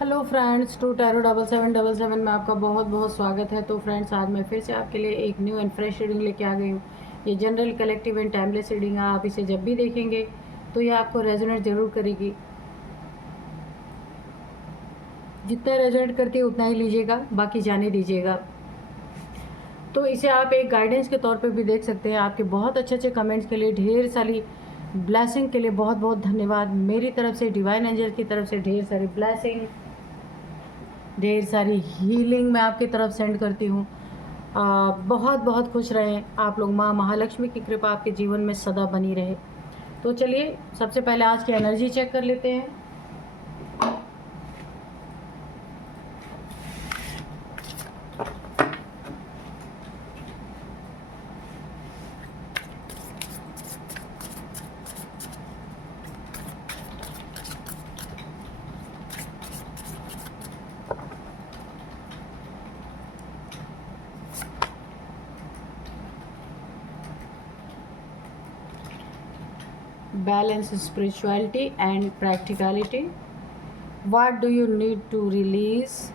Hello friends, to tarot 7777 में आपका बहुत बहुत स्वागत है। तो फ्रेंड्स, आज मैं फिर से आपके लिए एक न्यू एंड फ्रेश रीडिंग लेके आ गई हूँ। ये general, collective and timeless reading है। आप इसे जब भी देखेंगे तो ये आपको रेजोनेट ज़रूर करेगी। जितना रेजोनेट करती है उतना ही लीजिएगा, बाकी जाने दीजिएगा। तो इसे आप एक गाइडेंस के तौर पे भी देख सकते हैं। आपके बहुत अच्छे अच्छे कमेंट्स के लिए, ढेर सारी ब्लेसिंग के लिए बहुत बहुत धन्यवाद। मेरी तरफ से, डिवाइन एंजल की तरफ से ढेर सारी ब्लेसिंग, ढेर सारी हीलिंग मैं आपकी तरफ सेंड करती हूँ। बहुत बहुत खुश रहें आप लोग। माँ महालक्ष्मी की कृपा आपके जीवन में सदा बनी रहे। तो चलिए, सबसे पहले आज की एनर्जी चेक कर लेते हैं। Balance, spirituality and practicality. What do you need to release?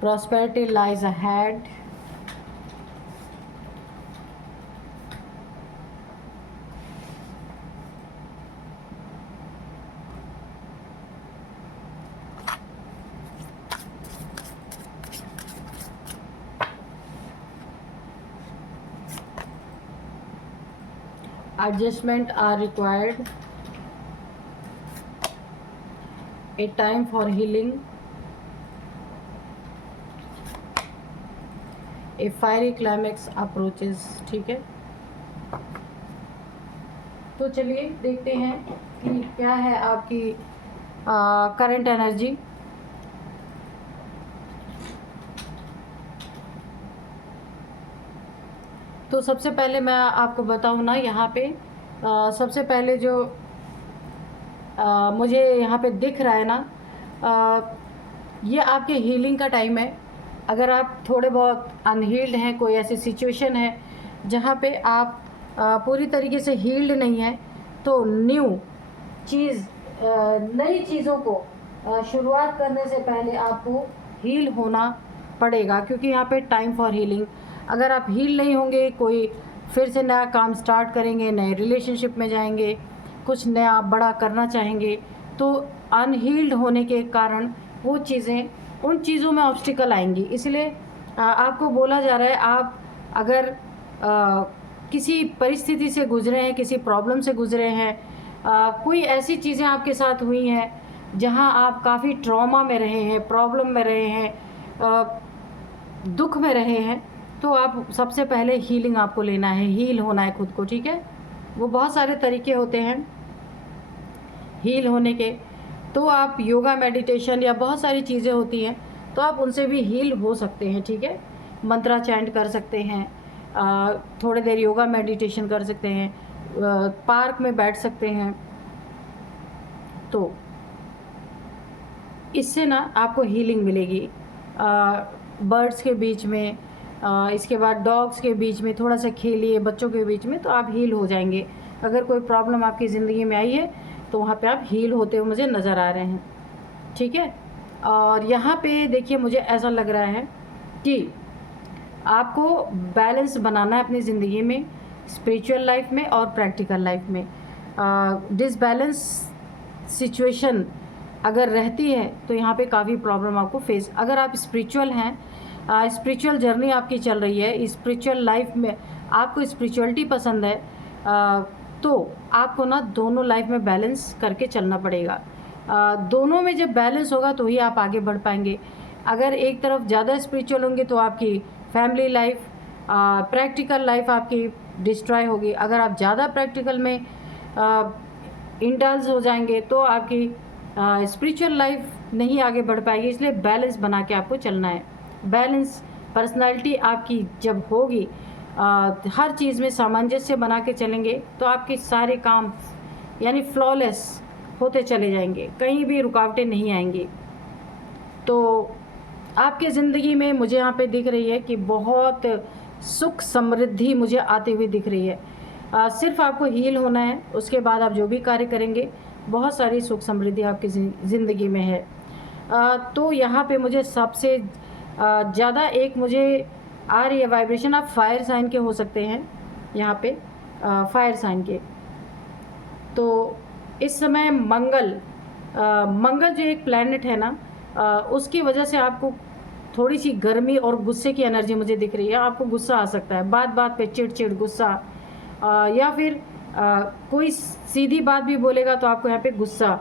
Prosperity lies ahead. Adjustment are required. A time for healing. A fiery climax approaches. ठीक है, तो चलिए देखते हैं कि क्या है आपकी करंट एनर्जी। तो सबसे पहले मैं आपको बताऊं ना, यहाँ पे सबसे पहले जो मुझे यहाँ पे दिख रहा है ना, ये आपके हीलिंग का टाइम है। अगर आप थोड़े बहुत अनहील्ड हैं, कोई ऐसी सिचुएशन है जहाँ पे आप पूरी तरीके से हील्ड नहीं है, तो नई चीज़ों को शुरुआत करने से पहले आपको हील होना पड़ेगा, क्योंकि यहाँ पे टाइम फॉर हीलिंग। अगर आप हील नहीं होंगे, कोई फिर से नया काम स्टार्ट करेंगे, नए रिलेशनशिप में जाएंगे, कुछ नया बड़ा करना चाहेंगे, तो अनहील्ड होने के कारण वो चीज़ें, उन चीज़ों में ऑब्स्टिकल आएंगी। इसलिए आपको बोला जा रहा है, आप अगर किसी परिस्थिति से गुजरे हैं, किसी प्रॉब्लम से गुजरे हैं, कोई ऐसी चीज़ें आपके साथ हुई हैं जहां आप काफ़ी ट्रॉमा में रहे हैं, प्रॉब्लम में रहे हैं, दुख में रहे हैं, तो आप सबसे पहले हीलिंग आपको लेना है, हील होना है खुद को। ठीक है, वो बहुत सारे तरीके होते हैं हील होने के। तो आप योगा, मेडिटेशन या बहुत सारी चीज़ें होती हैं, तो आप उनसे भी हील हो सकते हैं। ठीक है, मंत्रा चैंट कर सकते हैं, थोड़ी देर योगा मेडिटेशन कर सकते हैं, पार्क में बैठ सकते हैं। तो इससे ना आपको हीलिंग मिलेगी। बर्ड्स के बीच में, इसके बाद डॉग्स के बीच में थोड़ा सा खेलिए, बच्चों के बीच में, तो आप हील हो जाएंगे। अगर कोई प्रॉब्लम आपकी ज़िंदगी में आई है तो वहाँ पे आप हील होते हुए मुझे नज़र आ रहे हैं। ठीक है, और यहाँ पे देखिए, मुझे ऐसा लग रहा है कि आपको बैलेंस बनाना है अपनी ज़िंदगी में, स्पिरिचुअल लाइफ में और प्रैक्टिकल लाइफ में। डिसबैलेंस सिचुएशन अगर रहती है तो यहाँ पे काफ़ी प्रॉब्लम आपको फेस। अगर आप स्पिरिचुअल हैं, स्पिरिचुअल जर्नी आपकी चल रही है, स्पिरिचुअल लाइफ में आपको स्पिरिचुअलिटी पसंद है, तो आपको ना दोनों लाइफ में बैलेंस करके चलना पड़ेगा। दोनों में जब बैलेंस होगा तो ही आप आगे बढ़ पाएंगे। अगर एक तरफ ज़्यादा स्पिरिचुअल होंगे तो आपकी फैमिली लाइफ, प्रैक्टिकल लाइफ आपकी डिस्ट्रॉय होगी। अगर आप ज़्यादा प्रैक्टिकल में इंडल्ज हो जाएंगे तो आपकी स्पिरिचुअल लाइफ नहीं आगे बढ़ पाएगी। इसलिए बैलेंस बना के आपको चलना है। बैलेंस पर्सनालिटी आपकी जब होगी, हर चीज़ में सामंजस्य बना के चलेंगे, तो आपके सारे काम यानी फ्लॉलेस होते चले जाएंगे, कहीं भी रुकावटें नहीं आएंगी। तो आपकी ज़िंदगी में मुझे यहाँ पे दिख रही है कि बहुत सुख समृद्धि मुझे आती हुई दिख रही है। सिर्फ आपको हील होना है, उसके बाद आप जो भी कार्य करेंगे बहुत सारी सुख समृद्धि आपकी ज़िंदगी में है। तो यहाँ पे मुझे सबसे ज़्यादा एक मुझे आ रही है वाइब्रेशन, आप फायर साइन के हो सकते हैं यहाँ पे, फायर साइन के। तो इस समय मंगल जो एक प्लैनेट है ना, उसकी वजह से आपको थोड़ी सी गर्मी और गुस्से की एनर्जी मुझे दिख रही है। आपको गुस्सा आ सकता है, बात बात पे चिड़चिड़ गुस्सा, या फिर कोई सीधी बात भी बोलेगा तो आपको यहाँ पे गुस्सा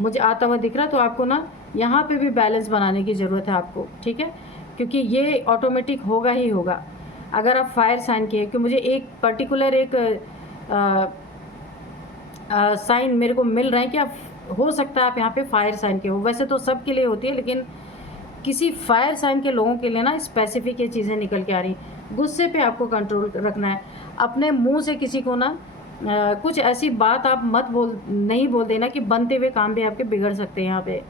मुझे आता हुआ दिख रहा है। तो आपको ना यहाँ पे भी बैलेंस बनाने की ज़रूरत है आपको, ठीक है, क्योंकि ये ऑटोमेटिक होगा ही होगा अगर आप फायर साइन के। कि मुझे एक पर्टिकुलर एक साइन मेरे को मिल रहा है कि आप हो सकता है आप यहाँ पे फायर साइन के हो। वैसे तो सब के लिए होती है, लेकिन किसी फायर साइन के लोगों के लिए ना स्पेसिफिक ये चीज़ें निकल के आ रही। गुस्से पे आपको कंट्रोल रखना है। अपने मुंह से किसी को ना कुछ ऐसी बात आप नहीं बोल देना कि बनते हुए काम भी आपके बिगड़ सकते हैं यहाँ पे।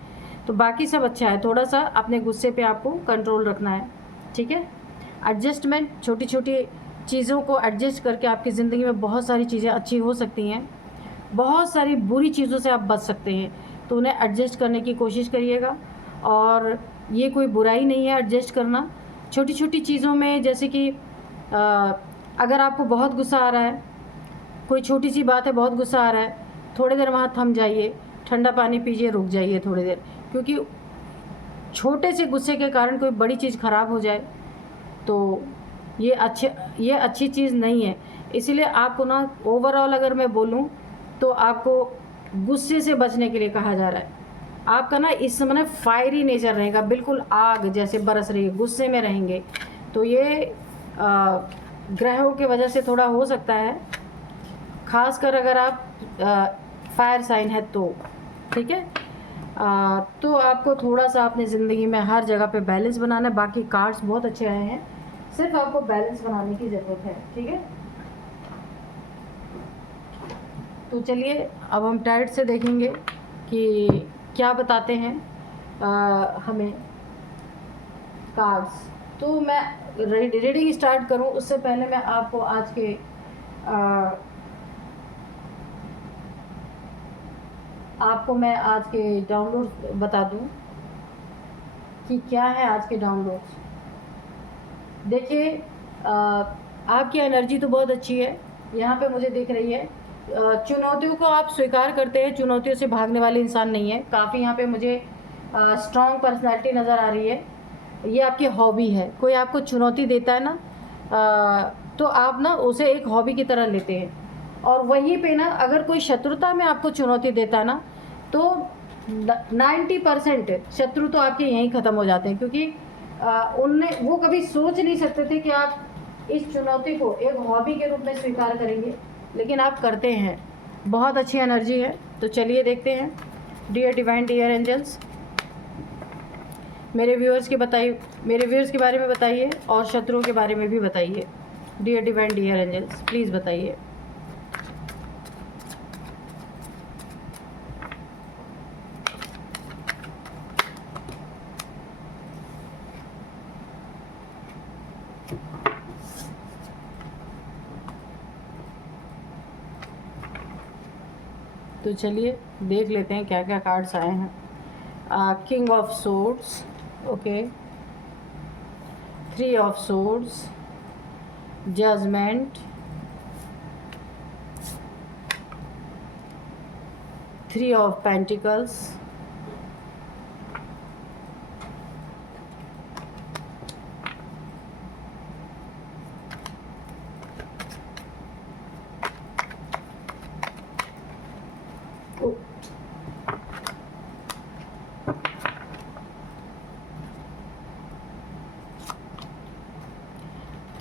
तो बाकी सब अच्छा है, थोड़ा सा अपने गुस्से पे आपको कंट्रोल रखना है, ठीक है। एडजस्टमेंट, छोटी छोटी चीज़ों को एडजस्ट करके आपकी ज़िंदगी में बहुत सारी चीज़ें अच्छी हो सकती हैं। बहुत सारी बुरी चीज़ों से आप बच सकते हैं, तो उन्हें एडजस्ट करने की कोशिश करिएगा। और ये कोई बुराई नहीं है एडजस्ट करना छोटी छोटी चीज़ों में। जैसे कि अगर आपको बहुत गुस्सा आ रहा है, कोई छोटी सी बात है, बहुत गुस्सा आ रहा है, थोड़ी देर वहाँ थम जाइए, ठंडा पानी पीजिए, रुक जाइए थोड़ी देर, क्योंकि छोटे से गुस्से के कारण कोई बड़ी चीज़ ख़राब हो जाए तो ये अच्छी चीज़ नहीं है। इसीलिए आपको ना ओवरऑल अगर मैं बोलूँ तो आपको गुस्से से बचने के लिए कहा जा रहा है। आपका ना इस समय ना फायरी नेचर रहेगा, बिल्कुल आग जैसे बरस रही है, गुस्से में रहेंगे। तो ये ग्रहों की वजह से थोड़ा हो सकता है, खासकर अगर आप फायर साइन है तो, ठीक है। तो आपको थोड़ा सा अपनी ज़िंदगी में हर जगह पे बैलेंस बनाना है। बाकी कार्ड्स बहुत अच्छे आए हैं, सिर्फ आपको बैलेंस बनाने की ज़रूरत है, ठीक है। तो चलिए अब हम टैरोट से देखेंगे कि क्या बताते हैं हमें कार्ड्स। तो मैं रीडिंग स्टार्ट करूं उससे पहले मैं आपको आज के डाउनलोड बता दूं कि क्या है आज के डाउनलोड्स। देखिए आपकी एनर्जी तो बहुत अच्छी है, यहाँ पे मुझे दिख रही है। चुनौतियों को आप स्वीकार करते हैं, चुनौतियों से भागने वाले इंसान नहीं है। काफ़ी यहाँ पे मुझे स्ट्रॉन्ग पर्सनैलिटी नज़र आ रही है। ये आपकी हॉबी है, कोई आपको चुनौती देता है ना तो आप ना उसे एक हॉबी की तरह लेते हैं। और वहीं पे ना अगर कोई शत्रुता में आपको चुनौती देता है ना तो 90% शत्रु तो आपके यहीं ख़त्म हो जाते हैं, क्योंकि वो कभी सोच नहीं सकते थे कि आप इस चुनौती को एक हॉबी के रूप में स्वीकार करेंगे, लेकिन आप करते हैं। बहुत अच्छी एनर्जी है। तो चलिए देखते हैं। डियर डिवाइन, डियर एंजल्स, मेरे व्यूअर्स के बारे में बताइए और शत्रुओं के बारे में भी बताइए। Dear divine, dear angels, please बताइए। तो चलिए देख लेते हैं क्या क्या कार्ड्स आए हैं। King of swords, okay, 3 of swords, judgment, 3 of pentacles,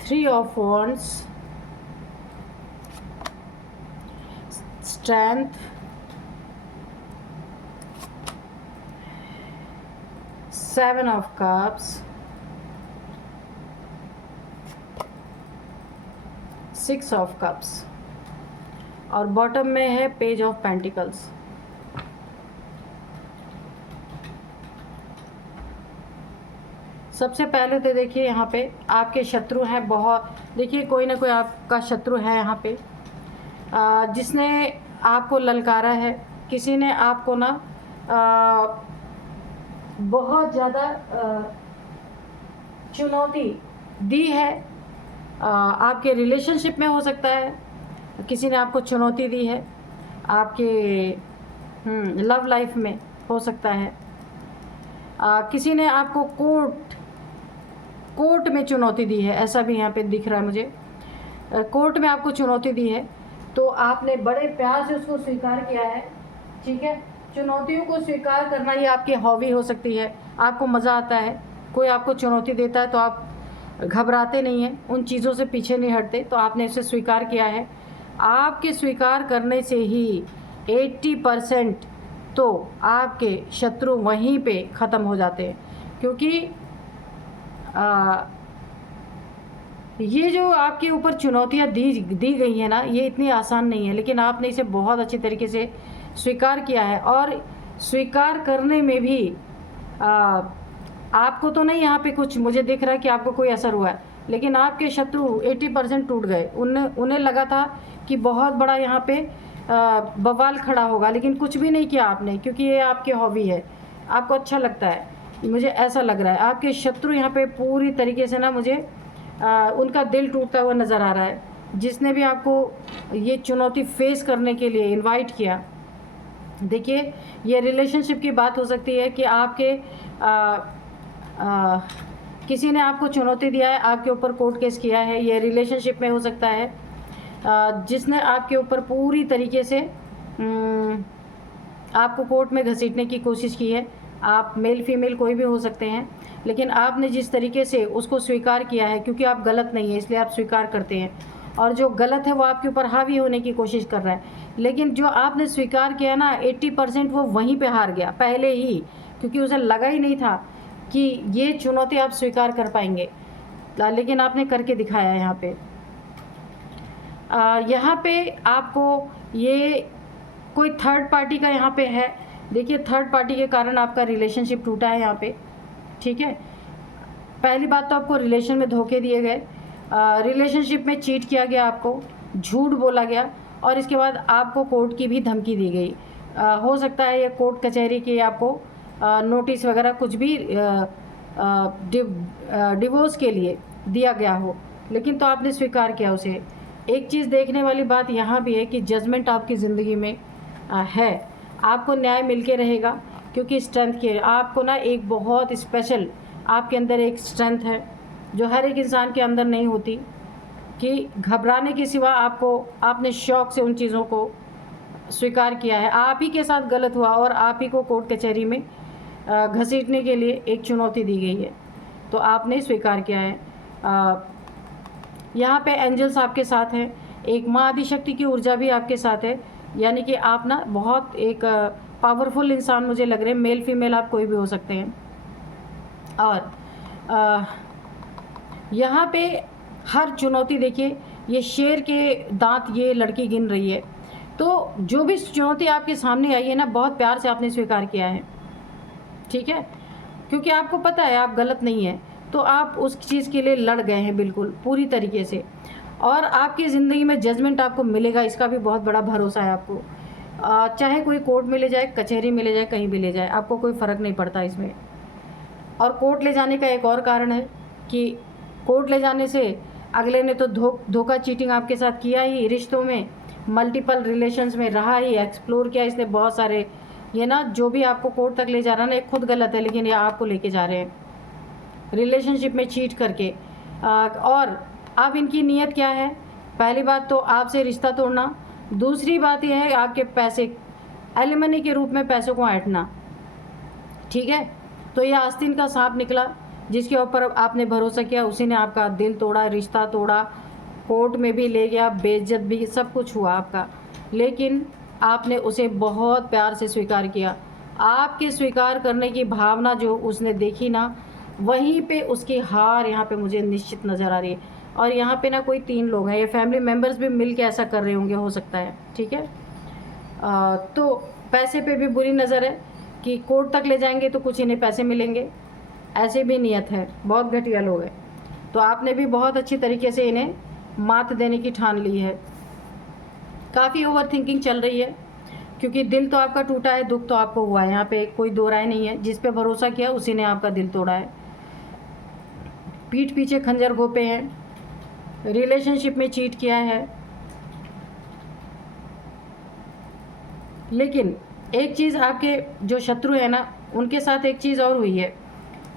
Three of Wands, Strength, 7 of Cups, 6 of Cups और बॉटम में है पेज ऑफ पेंटिकल्स। सबसे पहले तो देखिए यहाँ पे आपके शत्रु हैं बहुत। देखिए कोई ना कोई आपका शत्रु है यहाँ पे जिसने आपको ललकारा है किसी ने आपको ना बहुत ज़्यादा चुनौती दी है। आपके रिलेशनशिप में हो सकता है किसी ने आपको चुनौती दी है, आपके लव लाइफ में हो सकता है। किसी ने आपको कोर्ट में चुनौती दी है, ऐसा भी यहाँ पे दिख रहा है मुझे। कोर्ट में आपको चुनौती दी है तो आपने बड़े प्यार से उसको स्वीकार किया है। ठीक है, चुनौतियों को स्वीकार करना ये आपकी हॉबी हो सकती है, आपको मज़ा आता है। कोई आपको चुनौती देता है तो आप घबराते नहीं हैं, उन चीज़ों से पीछे नहीं हटते, तो आपने इसे स्वीकार किया है। आपके स्वीकार करने से ही 80% तो आपके शत्रु वहीं पे ख़त्म हो जाते हैं, क्योंकि ये जो आपके ऊपर चुनौतियाँ दी गई हैं ना, ये इतनी आसान नहीं है, लेकिन आपने इसे बहुत अच्छी तरीके से स्वीकार किया है। और स्वीकार करने में भी आपको तो नहीं यहाँ पे कुछ मुझे दिख रहा है कि आपको कोई असर हुआ है, लेकिन आपके शत्रु 80% टूट गए। उन्हें लगा था कि बहुत बड़ा यहाँ पे बवाल खड़ा होगा, लेकिन कुछ भी नहीं किया आपने, क्योंकि ये आपकी हॉबी है, आपको अच्छा लगता है, मुझे ऐसा लग रहा है। आपके शत्रु यहाँ पे पूरी तरीके से ना मुझे उनका दिल टूटता हुआ नज़र आ रहा है, जिसने भी आपको ये चुनौती फेस करने के लिए इनवाइट किया। देखिए, ये रिलेशनशिप की बात हो सकती है कि आपके किसी ने आपको चुनौती दिया है, आपके ऊपर कोर्ट केस किया है। ये रिलेशनशिप में हो सकता है जिसने आपके ऊपर पूरी तरीके से आपको कोर्ट में घसीटने की कोशिश की है। आप मेल फीमेल कोई भी हो सकते हैं, लेकिन आपने जिस तरीके से उसको स्वीकार किया है, क्योंकि आप गलत नहीं है इसलिए आप स्वीकार करते हैं, और जो गलत है वो आपके ऊपर हावी होने की कोशिश कर रहा है। लेकिन जो आपने स्वीकार किया ना, 80% वो वहीं पे हार गया पहले ही, क्योंकि उसे लगा ही नहीं था कि ये चुनौती आप स्वीकार कर पाएंगे, लेकिन आपने करके दिखाया। यहाँ पे आपको ये कोई थर्ड पार्टी का यहाँ पे है। देखिए, थर्ड पार्टी के कारण आपका रिलेशनशिप टूटा है यहाँ पे। ठीक है, पहली बात तो आपको रिलेशन में धोखे दिए गए, रिलेशनशिप में चीट किया गया, आपको झूठ बोला गया, और इसके बाद आपको कोर्ट की भी धमकी दी गई। हो सकता है ये कोर्ट कचहरी की आपको नोटिस वगैरह कुछ भी डिवोर्स के लिए दिया गया हो, लेकिन तो आपने स्वीकार किया उसे। एक चीज़ देखने वाली बात यहाँ भी है कि जजमेंट आपकी ज़िंदगी में है, आपको न्याय मिल के रहेगा, क्योंकि स्ट्रेंथ की आपको ना एक बहुत स्पेशल आपके अंदर एक स्ट्रेंथ है जो हर एक इंसान के अंदर नहीं होती, कि घबराने के सिवा आपने शौक़ से उन चीज़ों को स्वीकार किया है। आप ही के साथ गलत हुआ और आप ही को कोर्ट कचहरी में घसीटने के लिए एक चुनौती दी गई है, तो आपने स्वीकार किया है। यहाँ पे एंजल्स आपके साथ हैं, एक माँ आदिशक्ति की ऊर्जा भी आपके साथ है, यानी कि आप ना बहुत एक पावरफुल इंसान मुझे लग रहे हैं। मेल फीमेल आप कोई भी हो सकते हैं। और यहाँ पे हर चुनौती, देखिए ये शेर के दांत ये लड़की गिन रही है, तो जो भी चुनौती आपके सामने आई है ना, बहुत प्यार से आपने स्वीकार किया है। ठीक है, क्योंकि आपको पता है आप गलत नहीं है, तो आप उस चीज़ के लिए लड़ गए हैं बिल्कुल पूरी तरीके से। और आपकी ज़िंदगी में जजमेंट आपको मिलेगा, इसका भी बहुत बड़ा भरोसा है आपको। चाहे कोई कोर्ट में ले जाए, कचहरी में ले जाए, कहीं भी ले जाए, आपको कोई फ़र्क नहीं पड़ता इसमें। और कोर्ट ले जाने का एक और कारण है कि कोर्ट ले जाने से अगले ने तो धोखा चीटिंग आपके साथ किया ही, रिश्तों में मल्टीपल रिलेशंस में रहा ही, एक्सप्लोर किया इसने बहुत सारे। ये ना जो भी आपको कोर्ट तक ले जा रहा है ना, ये खुद गलत है, लेकिन ये आपको लेके जा रहे हैं रिलेशनशिप में चीट करके। और अब इनकी नीयत क्या है? पहली बात तो आपसे रिश्ता तोड़ना, दूसरी बात यह है आपके पैसे एलिमनी के रूप में पैसों को ऐंठना। ठीक है, तो यह आस्तीन का सांप निकला, जिसके ऊपर आपने भरोसा किया, उसी ने आपका दिल तोड़ा, रिश्ता तोड़ा, कोर्ट में भी ले गया, बेइज्जत भी, सब कुछ हुआ आपका, लेकिन आपने उसे बहुत प्यार से स्वीकार किया। आपके स्वीकार करने की भावना जो उसने देखी ना, वहीं पे उसकी हार यहाँ पे मुझे निश्चित नज़र आ रही है। और यहाँ पे ना कोई 3 लोग हैं, ये फैमिली मेम्बर्स भी मिल के ऐसा कर रहे होंगे, हो सकता है। ठीक है, तो पैसे पे भी बुरी नज़र है कि कोर्ट तक ले जाएंगे तो कुछ इन्हें पैसे मिलेंगे, ऐसे भी नियत है, बहुत घटिया लोग हैं। तो आपने भी बहुत अच्छी तरीके से इन्हें मात देने की ठान ली है। काफ़ी ओवर थिंकिंग चल रही है, क्योंकि दिल तो आपका टूटा है, दुख तो आपको हुआ है, यहाँ पे कोई दो राय नहीं है। जिस पे भरोसा किया उसी ने आपका दिल तोड़ा है। पीठ पीछे खंजर घोंपे हैं, रिलेशनशिप में चीट किया है। लेकिन एक चीज़ आपके जो शत्रु है ना, उनके साथ एक चीज़ और हुई है।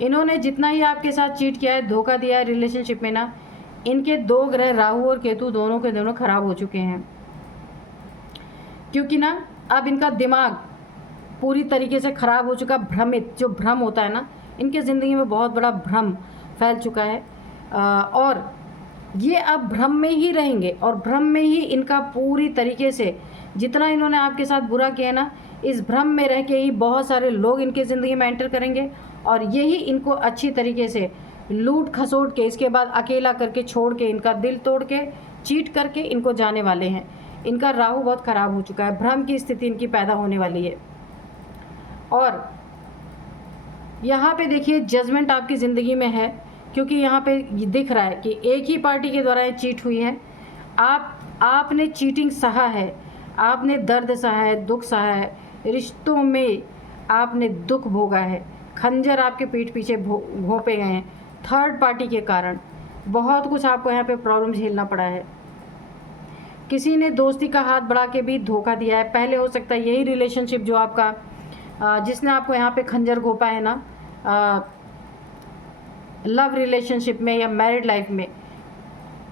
इन्होंने जितना ही आपके साथ चीट किया है, धोखा दिया है रिलेशनशिप में ना, इनके दो ग्रह राहु और केतु दोनों के दोनों खराब हो चुके हैं। क्योंकि ना अब इनका दिमाग पूरी तरीके से ख़राब हो चुका, भ्रमित, जो भ्रम होता है ना, इनके ज़िंदगी में बहुत बड़ा भ्रम फैल चुका है। और ये अब भ्रम में ही रहेंगे और भ्रम में ही इनका पूरी तरीके से जितना इन्होंने आपके साथ बुरा किया ना, इस भ्रम में रह के ही बहुत सारे लोग इनके ज़िंदगी में एंटर करेंगे और यही इनको अच्छी तरीके से लूट खसोट के, इसके बाद अकेला करके, छोड़ के, इनका दिल तोड़ के, चीट करके इनको जाने वाले हैं। इनका राहु बहुत ख़राब हो चुका है, भ्रम की स्थिति इनकी पैदा होने वाली है। और यहाँ पे देखिए जजमेंट आपकी ज़िंदगी में है, क्योंकि यहाँ पे दिख रहा है कि एक ही पार्टी के द्वारा ये चीट हुई है। आपने चीटिंग सहा है, आपने दर्द सहा है, दुख सहा है, रिश्तों में आपने दुख भोगा है, खंजर आपके पीठ पीछे घोंपे गए हैं थर्ड पार्टी के कारण। बहुत कुछ आपको यहाँ पे प्रॉब्लम झेलना पड़ा है। किसी ने दोस्ती का हाथ बढ़ा के भी धोखा दिया है। पहले हो सकता है यही रिलेशनशिप जो आपका जिसने आपको यहाँ पे खंजर घोंपा है ना, लव रिलेशनशिप में या मैरिड लाइफ में,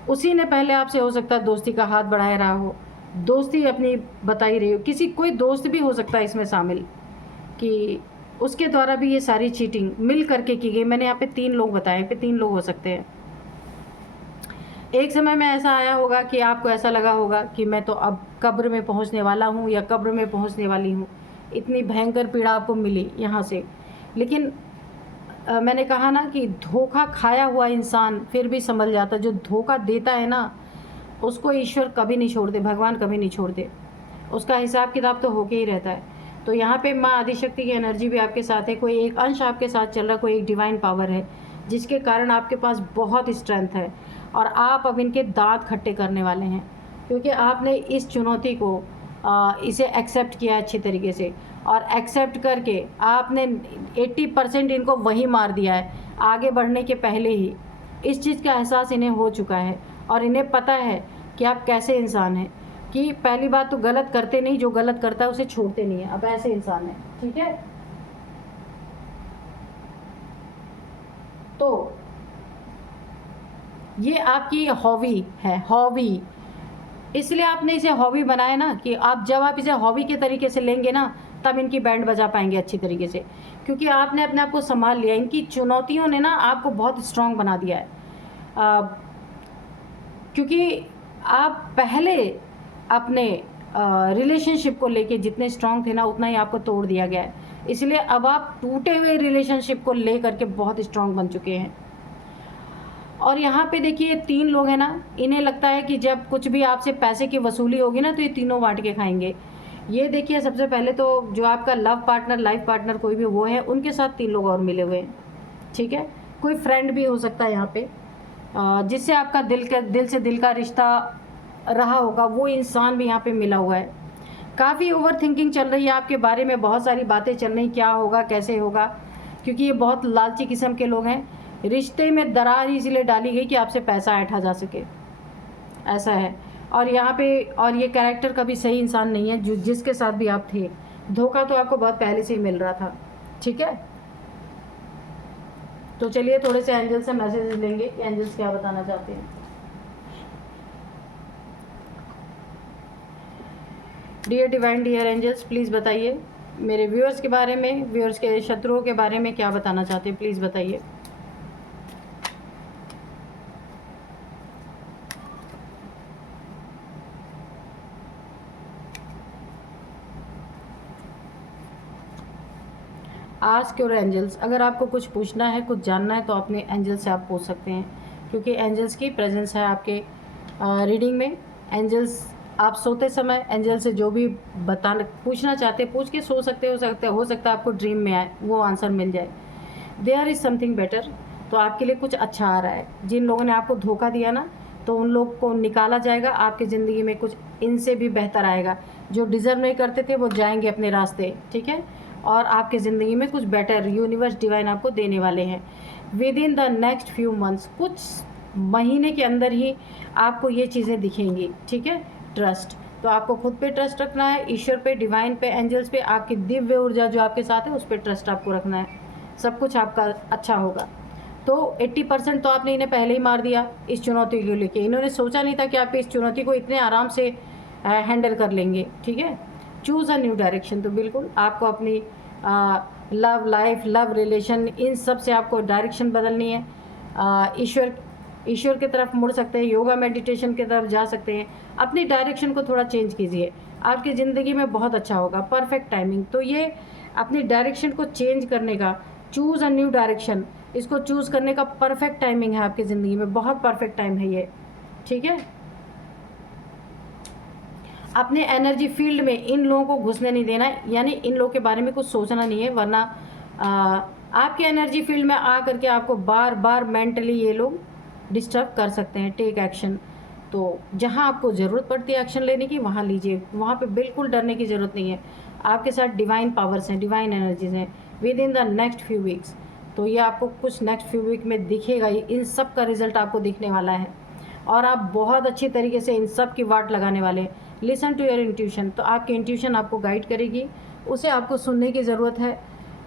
उसी ने पहले आपसे हो सकता है दोस्ती का हाथ बढ़ाया रहा हो, दोस्ती अपनी बताई रही हो। किसी कोई दोस्त भी हो सकता है इसमें शामिल, कि उसके द्वारा भी ये सारी चीटिंग मिल करके की गई। मैंने यहाँ पे 3 लोग बताए, पे 3 लोग हो सकते हैं। एक समय में ऐसा आया होगा कि आपको ऐसा लगा होगा कि मैं तो अब कब्र में पहुँचने वाला हूँ या कब्र में पहुँचने वाली हूँ। इतनी भयंकर पीड़ा आपको मिली यहाँ से। लेकिन मैंने कहा ना कि धोखा खाया हुआ इंसान फिर भी संभल जाता। जो धोखा देता है ना, उसको ईश्वर कभी नहीं छोड़ते, भगवान कभी नहीं छोड़ते, उसका हिसाब किताब तो होके ही रहता है। तो यहाँ पे माँ आदिशक्ति की एनर्जी भी आपके साथ है, कोई एक अंश आपके साथ चल रहा, कोई एक डिवाइन पावर है जिसके कारण आपके पास बहुत स्ट्रेंथ है और आप अब इनके दांत खट्टे करने वाले हैं, क्योंकि आपने इस चुनौती को इसे एक्सेप्ट किया अच्छी तरीके से, और एक्सेप्ट करके आपने 80% इनको वही मार दिया है आगे बढ़ने के पहले ही। इस चीज़ का एहसास इन्हें हो चुका है और इन्हें पता है कि आप कैसे इंसान हैं, कि पहली बात तो गलत करते नहीं, जो गलत करता है उसे छोड़ते नहीं है, अब ऐसे इंसान है। ठीक है, तो ये आपकी हॉबी है, हॉबी, इसलिए आपने इसे हॉबी बनाया ना, कि आप जब आप इसे हॉबी के तरीके से लेंगे ना, तब इनकी बैंड बजा पाएंगे अच्छी तरीके से, क्योंकि आपने अपने आप को संभाल लिया। इनकी चुनौतियों ने ना आपको बहुत स्ट्रांग बना दिया है, क्योंकि आप पहले अपने रिलेशनशिप को लेके जितने स्ट्रांग थे ना, उतना ही आपको तोड़ दिया गया है। इसलिए अब आप टूटे हुए रिलेशनशिप को ले करके बहुत स्ट्रांग बन चुके हैं। और यहाँ पे देखिए 3 लोग हैं ना, इन्हें लगता है कि जब कुछ भी आपसे पैसे की वसूली होगी ना, तो ये तीनों बांट के खाएंगे। ये देखिए सबसे पहले तो जो आपका लव पार्टनर, लाइफ पार्टनर कोई भी वो है, उनके साथ 3 लोग और मिले हुए हैं। ठीक है, कोई फ्रेंड भी हो सकता है यहाँ पे, जिससे आपका दिल से दिल का रिश्ता रहा होगा, वो इंसान भी यहाँ पे मिला हुआ है। काफ़ी ओवर थिंकिंग चल रही है आपके बारे में, बहुत सारी बातें चल रही, क्या होगा, कैसे होगा, क्योंकि ये बहुत लालची किस्म के लोग हैं। रिश्ते में दरार ही इसलिए डाली गई कि आपसे पैसा ऐंठा जा सके, ऐसा है। और यहाँ पे और ये कैरेक्टर कभी सही इंसान नहीं है जो जिसके साथ भी आप थे। धोखा तो आपको बहुत पहले से ही मिल रहा था। ठीक है, तो चलिए थोड़े से एंजल से मैसेज लेंगे कि एंजल्स क्या बताना चाहते हैं। Dear divine, dear angels, please बताइए मेरे व्यूअर्स के बारे में, व्यूअर्स के शत्रुओं के बारे में क्या बताना चाहते हैं, प्लीज़ बताइए। Ask your angels. अगर आपको कुछ पूछना है, कुछ जानना है, तो अपने एंजल से आप पूछ सकते हैं, क्योंकि एंजल्स की प्रेजेंस है आपके रीडिंग में। एंजल्स, आप सोते समय एंजल से जो भी बताना पूछना चाहते पूछ के सो सकते हो सकता है आपको ड्रीम में आए, वो आंसर मिल जाए। देयर इज़ समथिंग बेटर, तो आपके लिए कुछ अच्छा आ रहा है। जिन लोगों ने आपको धोखा दिया ना, तो उन लोग को निकाला जाएगा, आपकी ज़िंदगी में कुछ इनसे भी बेहतर आएगा। जो डिज़र्व नहीं करते थे वो जाएंगे अपने रास्ते, ठीक है, और आपकी ज़िंदगी में कुछ बेटर यूनिवर्स डिवाइन आपको देने वाले हैं। With in the next few months, कुछ महीने के अंदर ही आपको ये चीज़ें दिखेंगी, ठीक है। ट्रस्ट, तो आपको खुद पे ट्रस्ट रखना है, ईश्वर पे, डिवाइन पे, एंजल्स पे, आपकी दिव्य ऊर्जा जो आपके साथ है उस पर ट्रस्ट आपको रखना है। सब कुछ आपका अच्छा होगा। तो 80% तो आपने इन्हें पहले ही मार दिया इस चुनौती को लेके। इन्होंने सोचा नहीं था कि आप इस चुनौती को इतने आराम से हैंडल कर लेंगे, ठीक है। चूज़ अ न्यू डायरेक्शन, तो बिल्कुल आपको अपनी लव लाइफ, लव रिलेशन, इन सब से आपको डायरेक्शन बदलनी है। ईश्वर की तरफ मुड़ सकते हैं, योगा मेडिटेशन की तरफ जा सकते हैं। अपनी डायरेक्शन को थोड़ा चेंज कीजिए, आपकी ज़िंदगी में बहुत अच्छा होगा। परफेक्ट टाइमिंग, तो ये अपनी डायरेक्शन को चेंज करने का, चूज़ अ न्यू डायरेक्शन, इसको चूज़ करने का परफेक्ट टाइमिंग है आपकी ज़िंदगी में, बहुत परफेक्ट टाइम है ये, ठीक है। अपने एनर्जी फील्ड में इन लोगों को घुसने नहीं देना, यानी इन लोगों के बारे में कुछ सोचना नहीं है, वरना आपके एनर्जी फील्ड में आ करके आपको बार बार मेंटली ये लोग डिस्टर्ब कर सकते हैं। टेक एक्शन, तो जहाँ आपको ज़रूरत पड़ती है एक्शन लेने की वहाँ लीजिए, वहाँ पे बिल्कुल डरने की ज़रूरत नहीं है। आपके साथ डिवाइन पावर्स हैं, डिवाइन एनर्जीज़ हैं with in the next few weeks. तो ये आपको कुछ नेक्स्ट फ्यू वीक में दिखेगा, ये इन सब का रिजल्ट आपको दिखने वाला है और आप बहुत अच्छी तरीके से इन सब की वाट लगाने वाले हैं। लिसन टू योर इंट्यूशन, तो आपकी इंट्यूशन आपको गाइड करेगी, उसे आपको सुनने की ज़रूरत है,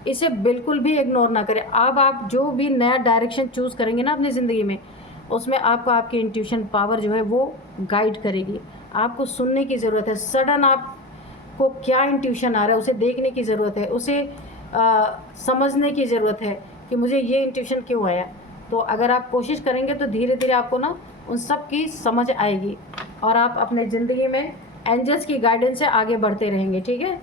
इसे बिल्कुल भी इग्नोर ना करें। अब आप जो भी नया डायरेक्शन चूज़ करेंगे ना अपनी ज़िंदगी में, उसमें आपको आपकी इंट्यूशन पावर जो है वो गाइड करेगी। आपको सुनने की ज़रूरत है, सडन आपको क्या इंट्यूशन आ रहा है उसे देखने की ज़रूरत है, उसे समझने की ज़रूरत है कि मुझे ये इंट्यूशन क्यों आया। तो अगर आप कोशिश करेंगे तो धीरे धीरे आपको ना उन सब की समझ आएगी और आप अपने ज़िंदगी में एंजल्स की गाइडेंस से आगे बढ़ते रहेंगे, ठीक है।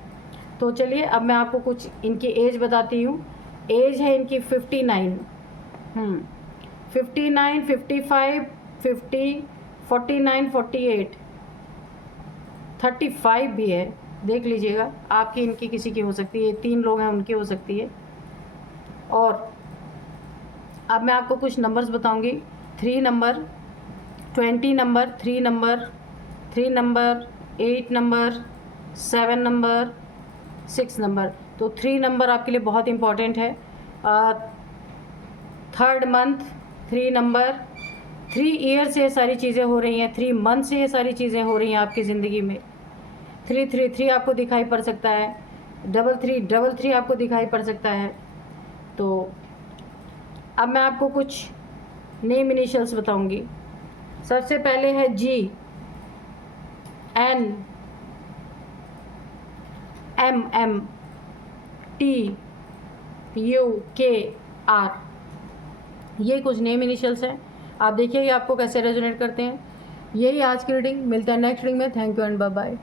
तो चलिए अब मैं आपको कुछ इनकी एज बताती हूँ। एज है इनकी 59, 59, 55, 50, 49, 48, 35 भी है, देख लीजिएगा। आपकी इनकी किसी की हो सकती है, 3 लोग हैं उनकी हो सकती है। और अब मैं आपको कुछ नंबर्स बताऊंगी। 3 number, 20 number, 3 number, 3 number, 8 number, 7 number, 6 number. तो 3 नंबर आपके लिए बहुत इम्पॉर्टेंट है। 3rd मंथ 3 नंबर, 3 ईयर से ये सारी चीज़ें हो रही हैं, 3 मंथ से ये सारी चीज़ें हो रही हैं आपकी ज़िंदगी में। 333 आपको दिखाई पड़ सकता है, 3333 आपको दिखाई पड़ सकता है। तो अब मैं आपको कुछ नेम इनिशियल्स बताऊंगी। सबसे पहले है G, N, M, T, U, K, R। ये कुछ नेम इनिशियल्स हैं, आप देखिए आपको कैसे रेजोनेट करते हैं। यही आज की रीडिंग, मिलते हैं नेक्स्ट रीडिंग में। Thank you and bye bye.